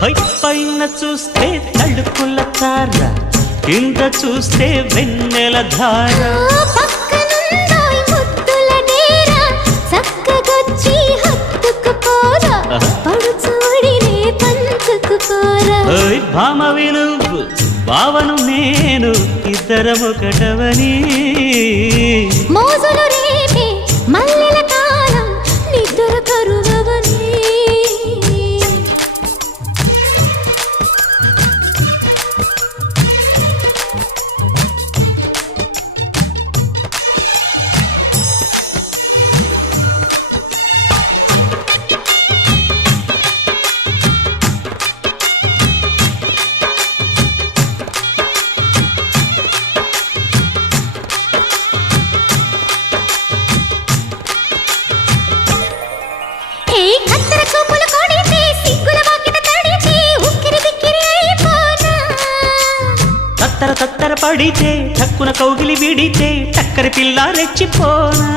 పైన చూస్తే తడుకుల తార, కింద చూస్తే వెన్నెల ధార. పక్కనుందోయ్ ముద్దుల డేరా, చక్కగొచ్చి హత్తుకుపోరా, పడుచూడినే పంచుకుపోరా. భామ విలువు భావను నేను, ఇద్దరమొకటవని. మోజులు రేపే మల్లెల కాలం, నిద్ర కరువవని. తత్తర తత్తర పడితే, తక్కున కౌగిలి విడితే, చక్కరి పిల్ల రెచ్చిపోనా.